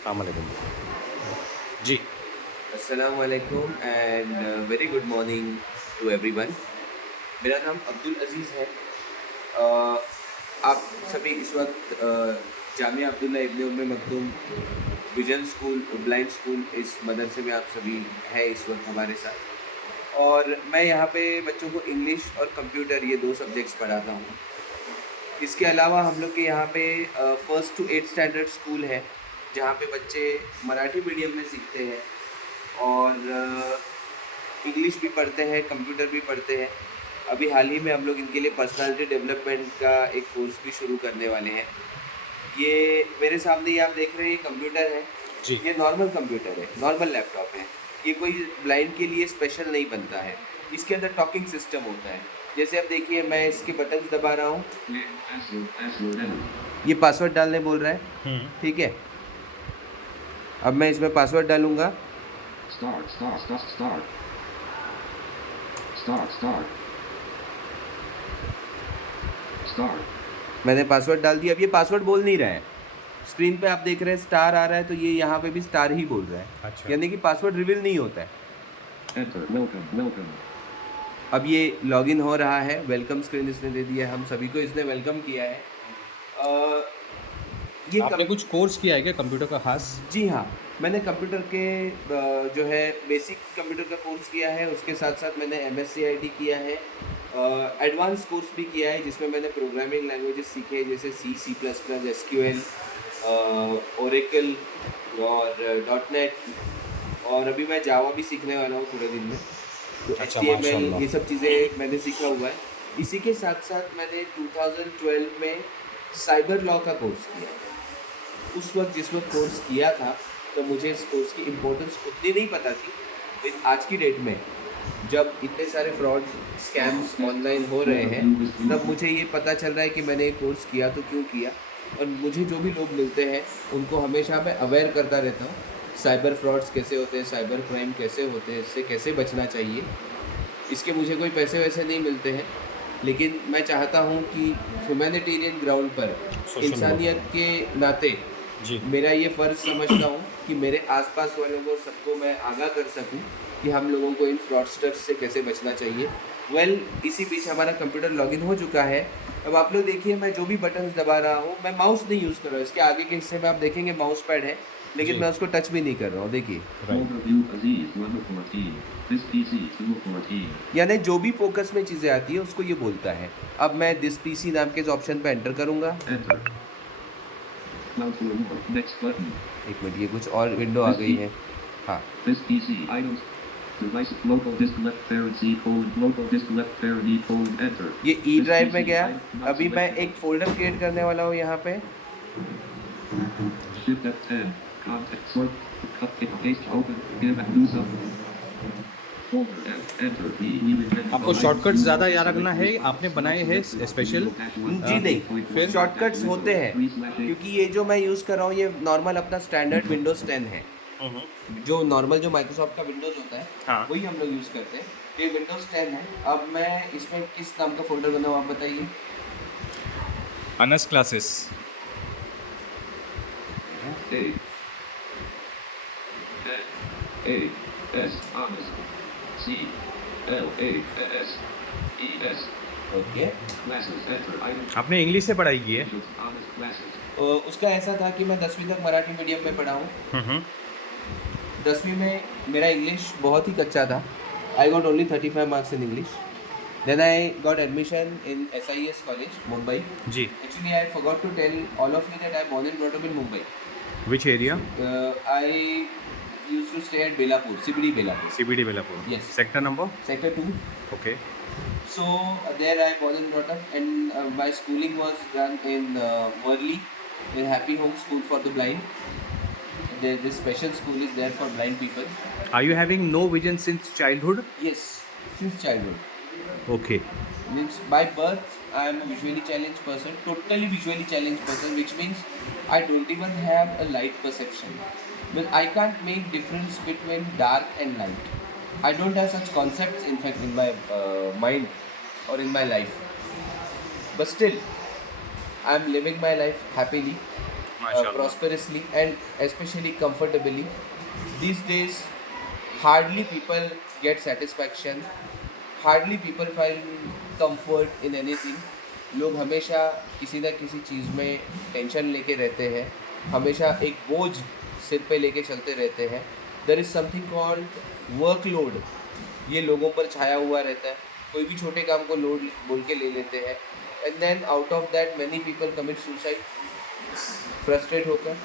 अस्सलाम वालेकुम जी। अस्सलाम वालेकुम and very good morning to everyone. मेरा नाम अब्दुल अज़ीज़ है। आप सभी इस वक्त Jamia Abdullah Ibn Umme Makhdoom vision school blind school इस मदरसे में आप सभी हैं इस वक्त हमारे साथ। और मैं यहाँ पे बच्चों को इंग्लिश और कंप्यूटर ये दो सब्जेक्ट्स पढ़ाता हूँ। इसके अलावा हम लोग के यहाँ पे first to eight standard school है जहाँ पे बच्चे मराठी मीडियम में सीखते हैं और इंग्लिश भी पढ़ते हैं, कंप्यूटर भी पढ़ते हैं। अभी हाल ही में हम लोग इनके लिए पर्सनालिटी डेवलपमेंट का एक कोर्स भी शुरू करने वाले हैं। ये मेरे सामने ये आप देख रहे हैं, ये कंप्यूटर है। जी। ये नॉर्मल कंप्यूटर है, नॉर्मल लैपटॉप है। ये कोई ब्लाइंड के लिए स्पेशल नहीं बनता है। इसके अंदर टॉकिंग सिस्टम होता है। जैसे आप देखिए, मैं इसके बटन्स दबा रहा हूँ, ये पासवर्ड डालने बोल रहा है, ठीक है। अब मैं इसमें पासवर्ड डालूंगा। मैंने पासवर्ड डाल दिया। अब ये पासवर्ड बोल नहीं रहा है। स्क्रीन पे आप देख रहे हैं स्टार आ रहा है, तो ये यहाँ पे भी स्टार ही बोल रहा है। अच्छा। यानी कि पासवर्ड रिवील नहीं होता है। Enter. Welcome. अब ये लॉगिन हो रहा है। वेलकम स्क्रीन इसने दे दिया है, हम सभी को इसने वेलकम किया है। ये आपने कुछ कोर्स किया है क्या कंप्यूटर का खास? जी हाँ, मैंने कंप्यूटर के जो है बेसिक कंप्यूटर का कोर्स किया है। उसके साथ साथ मैंने MSc IT किया है। एडवांस कोर्स भी किया है जिसमें मैंने प्रोग्रामिंग लैंग्वेजेस सीखे, जैसे C++, SQL, ओरेकल और .NET। और अभी मैं जावा भी सीखने वाला हूँ थोड़े दिन में। तो अच्छा, HTML माशाल्लाह। ये सब चीज़ें मैंने सीखा हुआ है। इसी के साथ साथ मैंने 2012 में साइबर लॉ का कोर्स किया। उस वक्त जिस वक्त कोर्स किया था तो मुझे इस कोर्स की इम्पोर्टेंस उतनी नहीं पता थी, लेकिन आज की डेट में जब इतने सारे फ्रॉड स्कैम्स ऑनलाइन हो रहे हैं, तब मुझे ये पता चल रहा है कि मैंने ये कोर्स किया तो क्यों किया। और मुझे जो भी लोग मिलते हैं उनको हमेशा मैं अवेयर करता रहता हूँ, साइबर फ्रॉड्स कैसे होते हैं, साइबर क्राइम कैसे होते हैं, इससे कैसे बचना चाहिए। इसके मुझे कोई पैसे वैसे नहीं मिलते हैं, लेकिन मैं चाहता हूँ कि ह्यूमैनिटेरियन ग्राउंड पर Social इंसानियत के नाते जी। मेरा ये फ़र्ज़ समझता हूँ कि मेरे आसपास वालों को सबको मैं आगाह कर सकूँ कि हम लोगों को इन फ्रॉडस्टर्स से कैसे बचना चाहिए। इसी बीच हमारा कंप्यूटर लॉगिन हो चुका है। अब आप लोग देखिए, मैं जो भी बटन्स दबा रहा हूँ, मैं माउस नहीं यूज़ कर रहा हूँ। इसके आगे के हिस्से में आप देखेंगे माउस पैड है, लेकिन जी। मैं उसको टच भी नहीं कर रहा हूँ। देखिए, right. Overview Aziz 114. This PC 214. यानी जो भी फोकस में चीज़ें आती है उसको ये बोलता है। अब मैं दिस PC नाम के इस ऑप्शन पे एंटर करूँगा। Enter. Now to remove. Next button. एक मिनट, ये कुछ और विंडो आ गई है। हाँ, This PC items. Device local disk left parent C colon local disk left parent E colon enter. ये E This ड्राइव में PC गया। item not अभी मैं selected. एक फोल्डर क्रिएट करने वाला हूँ यहाँ पे। Shift F10. Contact sort. Cut it paste open. Give and do some. Folder F enter B leaving आपको शॉर्टकट्स ज़्यादा याद रखना है, आपने बनाए हैं स्पेशल? जी नहीं, फिर? शॉर्टकट्स होते हैं, क्योंकि ये जो मैं यूज़ कर रहा हूँ ये नॉर्मल अपना स्टैंडर्ड विंडोज़ 10 है। जो नॉर्मल जो माइक्रोसॉफ्ट का विंडोज़ होता है, हाँ। वही हम लोग यूज़ करते हैं। ये विंडोज़ 10 है। अब मैं इसमें किस नाम का फोल्डर बनाऊँ, आप बताइए। Anas classes. A N A S honest C L A S E S okay. classes enter item आपने इंग्लिश से पढ़ाई की है? honest classes उसका ऐसा था कि मैं 10वीं तक मराठी मीडियम में पढ़ा हूँ। 10वीं में मेरा इंग्लिश बहुत ही कच्चा था। I got only 35 marks in English. Then I got admission in SIS college Mumbai. जी। Actually, I forgot to tell all of you that I born and brought up in Mumbai. Which area? I used to stay at Belapur, CBD Belapur, CBD Belapur. Yes. Sector number? Sector 2. Okay. So there I born and brought up, and my schooling was done in Worli, in Happy Home School for the Blind. This special school is there for blind people. Are you having no vision since childhood? Yes, since childhood. Okay. Means by birth I am a visually challenged person, totally visually challenged person, which means I don't even have a light perception. But I can't make difference between dark and light. I don't have such concepts, in fact, in my mind or in my life. But still, I am living my life happily. माशाल्लाह। prosperously and especially comfortably. These days, hardly people get satisfaction, hardly people find comfort in anything. लोग हमेशा किसी न किसी चीज़ में tension लेके रहते हैं, हमेशा एक बोझ सिर पे लेके चलते रहते हैं. There is something called workload. ये लोगों पर छाया हुआ रहता है. कोई भी छोटे काम को लोड बोल के ले लेते हैं. And then out of that many people commit suicide, frustrate होकर,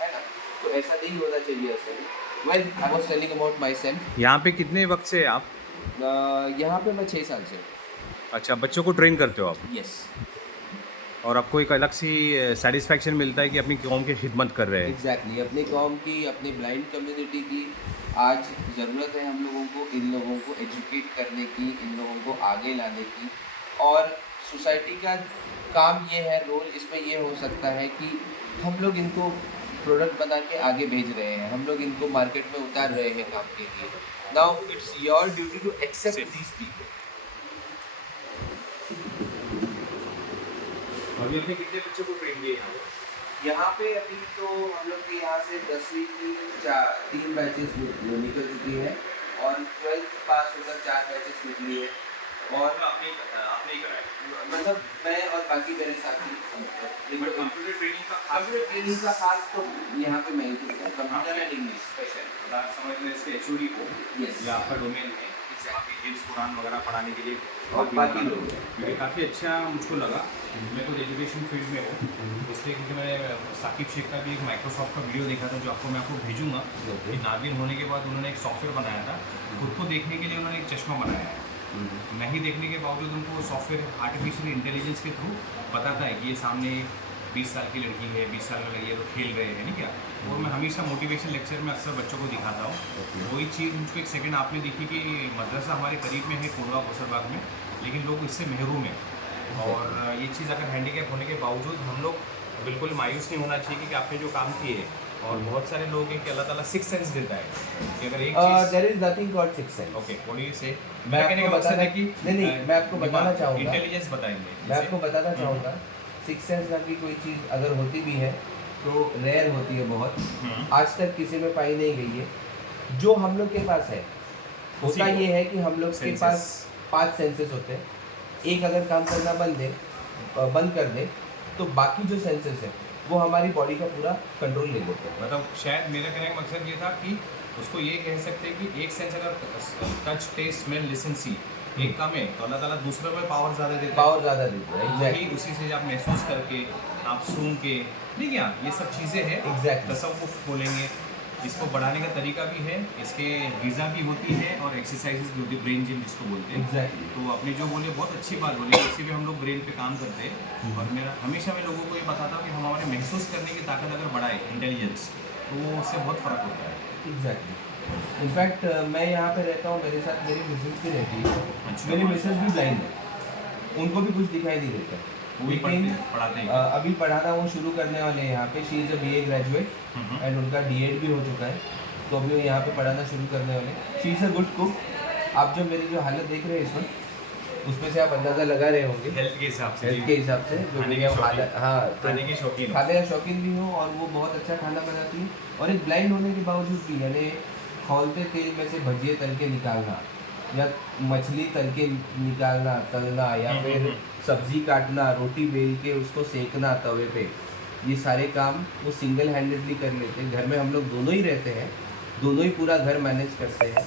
है ना. तो ऐसा नहीं होना चाहिए असल. Well, I was telling about myself. यहाँ पे कितने वक्त से हैं आप? यहाँ पे मैं 6 साल से. अच्छा, बच्चों को ट्रेन करते हो आप, यस, और आपको एक अलग सी सेटिस्फैक्शन मिलता है कि अपनी कौम की खिदमत कर रहे हैं. एग्जैक्टली. अपनी कौम की, अपनी ब्लाइंड कम्युनिटी की आज ज़रूरत है हम लोगों को, इन लोगों को एजुकेट करने की, इन लोगों को आगे लाने की. और सोसाइटी का काम ये है, रोल इसमें ये हो सकता है कि हम लोग इनको प्रोडक्ट बना के आगे भेज रहे हैं, हम लोग इनको मार्केट में उतार रहे हैं काम के लिए. Now it's your duty to accept these people. अभी अपने कितने बच्चों को ट्रेन किए यहाँ पे अभी तो हम लोग के यहाँ से 10वीं की 3 बैचेस निकल चुकी है और 12th पास होकर 4 बैचेस निकली है. और आपने ही कराया? मतलब मैं और बाकी मेरे साथी. कंप्यूटर ट्रेनिंग का खास तो यहाँ पे मैं ही करता हूँ. Computer and English special. आप समझ में इसके एचओडी को, यस, या आपका डोमेन है, आपके हिफ्स कुरान वगैरह पढ़ाने के लिए और बाकी लोग. क्योंकि काफ़ी अच्छा मुझको लगा. मैं खुद एजुकेशन फील्ड में हूँ, इसलिए क्योंकि मैंने साकिब शेख का भी एक माइक्रोसॉफ्ट का वीडियो देखा था, जो मैं आपको भेजूंगा. कि नागिन होने के बाद उन्होंने एक सॉफ्टवेयर बनाया था, खुद को देखने के लिए उन्होंने एक चश्मा बनाया है. नहीं देखने के बावजूद उनको सॉफ्टवेयर आर्टिफिशियल इंटेलिजेंस के थ्रू बताता है कि ये सामने 20 साल की लड़की है, 20 साल का लड़की है, तो खेल रहे हैं नहीं क्या. और मैं हमेशा मोटिवेशन लेक्चर में अक्सर बच्चों को दिखाता हूँ. वही चीज़ मुझको एक सेकंड आपने दिखी कि मदरसा हमारे करीब में है कोडवा कोसरबाग में, लेकिन लोग इससे महरूम हैं. और ये चीज़ अगर हैंडीकैप होने के बावजूद हम लोग बिल्कुल मायूस नहीं होना चाहिए कि आपने जो काम किए. और बहुत सारे लोग हैं कि अल्लाह ताला सिक्स सेंस देता है कि अगर एक चीज़ there is nothing called six sense. Okay, what do you say? मैं कहने आपको का मकसद है कि नहीं, मैं आपको बताना चाहूँगा, इंटेलिजेंस बताएंगे. मैं आपको बताना चाहूँगा, सिक्स सेंस नाम की कोई चीज़ अगर होती भी है तो रेयर होती है बहुत. आज तक किसी में पाई नहीं गई है. जो हम लोग के पास है, होता ये है कि हम लोग के पास 5 सेंसेस होते हैं. एक अगर काम करना बंद कर दे तो बाकी जो सेंसेस है वो हमारी बॉडी का पूरा कंट्रोल ले लेते हैं. मतलब शायद मेरा कहने का मकसद ये था कि उसको ये कह सकते हैं कि एक सेंस अगर टच, टेस्ट, स्मेल, लिसन, सी एक कम है तो अल्लाह ताला दूसरे में पावर ज़्यादा देता है. पावर ज़्यादा देते हैं. वही उसी से आप महसूस करके, आप सुन के, ठीक है, ये सब चीज़ें हैं. एग्जैक्टली. तसव्वुफ बोलेंगे. इसको बढ़ाने का तरीका भी है, इसके वीज़ा भी होती है और एक्सरसाइजेज भी होती है, ब्रेन जिम जिसको बोलते हैं. एग्जैक्टली. तो आपने जो बोले बहुत अच्छी बात बोली, इसी पे हम लोग ब्रेन पे काम करते हैं. और मेरा हमेशा मैं लोगों को ये बताता हूँ कि हम हमारे महसूस करने की ताकत अगर बढ़ाए, इंटेलिजेंस, तो वो उससे बहुत फ़र्क होता है. एग्जैक्टली. इनफैक्ट मैं यहाँ पे रहता हूँ, मेरे साथ मेरी मिसेज भी रहती है. अच्छा. मेरी मिसेज भी ब्लाइंड है, उनको भी कुछ दिखाई नहीं देता. वो भी पढ़ाते हैं. अभी पढ़ाना वो शुरू करने वाले हैं यहाँ पे. She is a BA graduate and उनका DED भी हो चुका है, तो अभी वो यहाँ पे पढ़ाना शुरू करने वाले. She is a good cook. आप जो मेरी जो हालत देख रहे हैं इस वक्त, उसमें से आप अंदाज़ा लगा रहे होंगे हेल्थ के हिसाब से. हेल्थ के हिसाब से जो खाने मेरी की अब शौकीन. हालत. हाँ, तो खाने की शौकीन. खाने का शौकीन भी हूँ और वो बहुत अच्छा खाना बनाती है. और एक ब्लाइंड होने के बावजूद भी, यानी खौलते तेल में से भजिए तल के निकालना, या मछली तल के निकालना, तलना, या फिर सब्जी काटना, रोटी बेल के उसको सेकना तवे पे, ये सारे काम वो सिंगल हैंडेडली कर लेते हैं. घर में हम लोग दोनों ही रहते हैं, दोनों ही पूरा घर मैनेज करते हैं.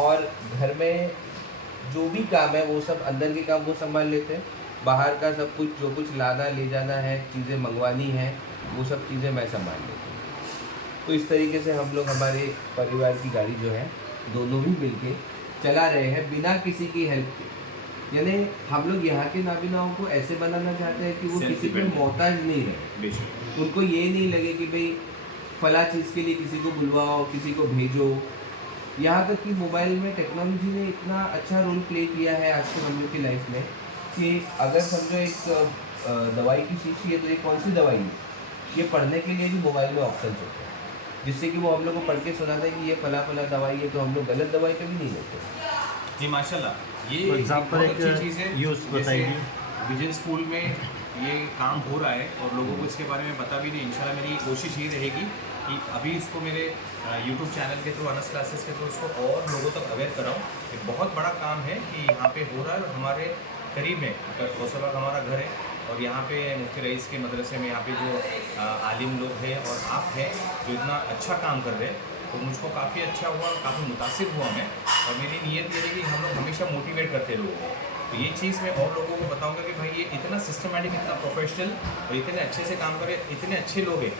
और घर में जो भी काम है वो सब, अंदर के काम वो संभाल लेते हैं. बाहर का सब कुछ, जो कुछ लाना ले जाना है, चीज़ें मंगवानी है, वो सब चीज़ें मैं संभाल लेता हूँ. तो इस तरीके से हम लोग हमारे परिवार की गाड़ी जो है दोनों ही मिलके चला रहे हैं बिना किसी की हेल्प के. यानी हम लोग यहाँ के नाबीनाओं को ऐसे बनाना चाहते हैं कि वो किसी पे मोहताज नहीं रहे. उनको ये नहीं लगे कि भाई फला चीज़ के लिए किसी को बुलवाओ, किसी को भेजो. यहाँ तक कि मोबाइल में टेक्नोलॉजी ने इतना अच्छा रोल प्ले किया है आज के हम लोग की लाइफ में कि अगर समझो एक दवाई की शीशी है, तो ये कौन सी दवाई है, ये पढ़ने के लिए भी मोबाइल में ऑप्शन होते हैं, जिससे कि वो हम लोग को पढ़ के सुनाता है कि ये फला फला दवाई है. तो हम लोग गलत दवाई कभी नहीं लेते. जी माशाल्लाह. ये एग्जाम्पल बहुत एक अच्छी चीज़ है. यूज़ बताइए. विजन स्कूल में ये काम हो रहा है और लोगों को इसके बारे में पता भी नहीं। इंशाल्लाह मेरी कोशिश ये रहेगी कि अभी इसको मेरे यूट्यूब चैनल के थ्रू, अनस क्लासेस के थ्रू इसको और लोगों तक अवेयर कराऊँ। एक बहुत बड़ा काम है कि यहाँ पे हो रहा है। हमारे करीब में गौसबाग हमारा घर है और यहाँ पे मुफ्ती रईस के मदरसे में यहाँ पे जो आलिम लोग हैं और आप हैं जो इतना अच्छा काम कर रहे हैं, तो मुझको काफ़ी अच्छा हुआ, काफ़ी मुतासिर हुआ मैं। और मेरी नीयत ये है कि हम लोग हमेशा मोटिवेट करते लोगों को। तो ये चीज़ मैं और लोगों को बताऊंगा कि भाई ये इतना सिस्टमेटिक, इतना प्रोफेशनल और इतने अच्छे से काम करे, इतने अच्छे लोग हैं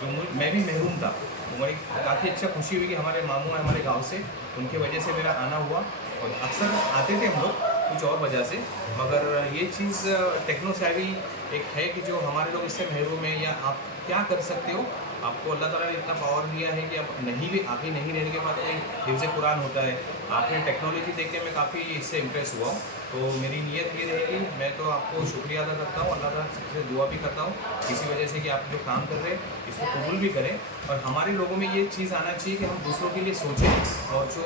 जो मैं भी महरूम था। तो मुझे काफ़ी अच्छा खुशी हुई कि हमारे मामू हैं हमारे गाँव से, उनकी वजह से मेरा आना हुआ। और अक्सर आते थे हम लोग कुछ और वजह से, मगर ये चीज़ टेक्नो सेवी एक है कि जो हमारे लोग इससे महरूम हैं। या आप क्या कर सकते हो, आपको अल्लाह ताला ने इतना पावर दिया है कि आप नहीं भी आगे नहीं रहने के बाद कोई हिफ्ज़ कुरान होता है। आपने टेक्नोलॉजी देख के मैं काफ़ी इससे इम्प्रेस हुआ हूँ। तो मेरी नीयत ये रहेगी, मैं तो आपको शुक्रिया अदा करता हूँ, अल्लाह ताला से दुआ भी करता हूँ इसी वजह से कि आप जो काम कर रहे हैं इसको कबूल भी करें। और हमारे लोगों में ये चीज़ आना चाहिए कि हम दूसरों के लिए सोचें और जो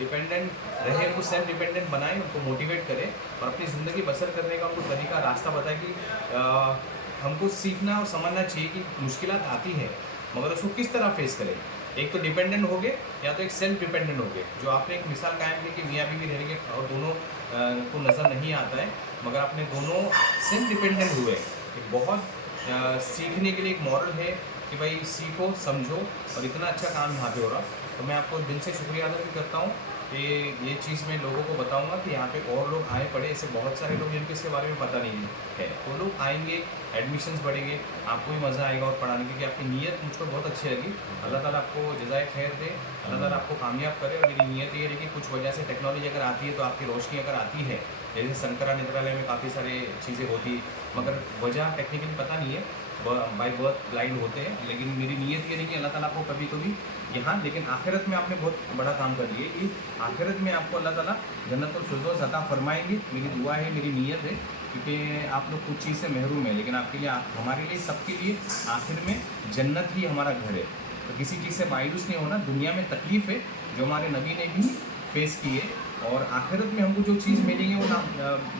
डिपेंडेंट रहे उनको सेल्फ डिपेंडेंट बनाएं, उनको मोटिवेट करें और अपनी ज़िंदगी बसर करने का उनको तरीका, रास्ता बताएं कि हमको सीखना और समझना चाहिए कि मुश्किलात आती है मगर उसको किस तरह फेस करें। एक तो डिपेंडेंट हो गए या तो एक सेल्फ डिपेंडेंट हो गए। जो आपने एक मिसाल कायम की कि मियाँ बीवी रहने के और दोनों को नज़र नहीं आता है, मगर आपने दोनों सेल्फ डिपेंडेंट हुए। एक बहुत सीखने के लिए एक मॉरल है कि भाई सीखो, समझो और इतना अच्छा काम यहाँ पे हो रहा। तो मैं आपको दिल से शुक्रिया अदा भी करता हूँ कि ये चीज़ मैं लोगों को बताऊंगा कि यहाँ पे और लोग आए पढ़े। ऐसे बहुत सारे लोग जिनको इसके बारे में पता नहीं है, तो लोग आएंगे, एडमिशन्स बढ़ेंगे, आपको भी मज़ा आएगा और पढ़ाने की। आपकी नीयत मुझको बहुत अच्छी लगी। अल्लाह ताला आपको जज़ाए खैर दे, अल्लाह ताला आपको कामयाब करे। और मेरी नीयत ये है कि कुछ वजह से टेक्नोलॉजी अगर आती है तो आपकी रोशनी अगर आती है, जैसे संकरा नेत्रालय में काफ़ी सारी चीज़ें होती, मगर वजह टेक्निकली पता नहीं है, बाय बर्थ ब्लाइंड होते हैं। लेकिन मेरी नीयत ये नहीं कि अल्लाह ताला आपको कभी कभी यहाँ, लेकिन आखिरत में आपने बहुत बड़ा काम कर लिया कि आखिरत में आपको अल्लाह ताला जन्नतुल फिरदौस अता फरमाएंगे। मेरी दुआ है, मेरी नीयत है, क्योंकि आप लोग कुछ चीज़ से महरूम है, लेकिन आपके लिए, हमारे लिए, सबके लिए आखिर में जन्नत ही हमारा घर है। तो किसी चीज़ से मायूस नहीं होना। दुनिया में तकलीफ़ है जो हमारे नबी ने भी फेस की है, और आखिरत में हमको जो चीज़ मिलेंगे वो ना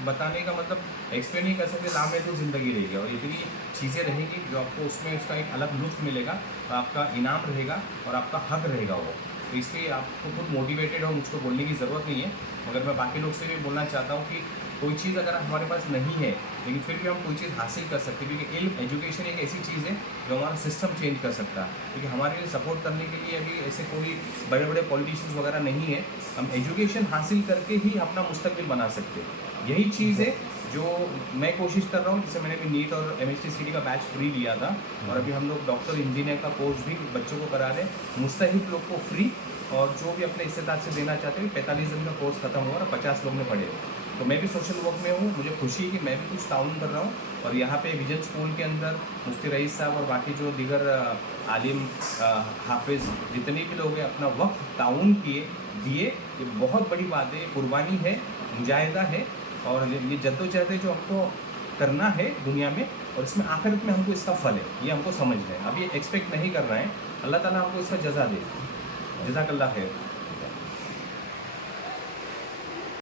बताने का मतलब एक्सप्लेन नहीं कर सकते। लाभ में तो ज़िंदगी रहेगी और इतनी चीज़ें रहेगी जो आपको उसमें उसका एक अलग लुत्फ़ मिलेगा, तो आपका इनाम रहेगा और आपका हक रहेगा वो। तो इसलिए आपको खुद मोटिवेटेड हो, मुझको बोलने की ज़रूरत नहीं है। मगर मैं बाकी लोग से भी बोलना चाहता हूँ कि कोई चीज़ अगर हमारे पास नहीं है लेकिन फिर भी हम कोई चीज़ हासिल कर सकते हैं, क्योंकि इल्म, एजुकेशन एक ऐसी चीज़ है जो हमारा सिस्टम चेंज कर सकता है। क्योंकि हमारे लिए सपोर्ट करने के लिए अभी ऐसे कोई बड़े बड़े पॉलिटिशियंस वगैरह नहीं है। हम एजुकेशन हासिल करके ही अपना मुस्तकबिल बना सकते हैं। यही चीज़ है जो मैं कोशिश कर रहा हूँ। जैसे मैंने भी नीट और MHTCD का बैच फ्री लिया था, और अभी हम लोग डॉक्टर इंजीनियर का कोर्स भी बच्चों को करा रहे हैं, मुस्तहिक लोग को फ्री। और जो भी अपने इस्तेताद से देना चाहते हैं, 45 दिन का कोर्स खत्म हुआ और 50 लोग ने पढ़े। तो मैं भी सोशल वर्क में हूँ, मुझे खुशी है कि मैं भी कुछ ताउन कर रहा हूँ। और यहाँ पे विजन स्कूल के अंदर मुफ्ती रईस साहब और बाकी जो दीगर आलिम, हाफिज़, जितने भी लोग हैं अपना वक्त ताउन दिए। ये बहुत बड़ी बात है, कुर्बानी है, मुजाहिदा है, और ये जद्दोजहद है जो हमको करना है दुनिया में, और इसमें आखिरत में हमको इसका फल है, ये हमको समझना है। अब ये एक्सपेक्ट नहीं करना है। अल्लाह ताला हमको इसका जज़ा दे। जज़ाकल्लाह खैर।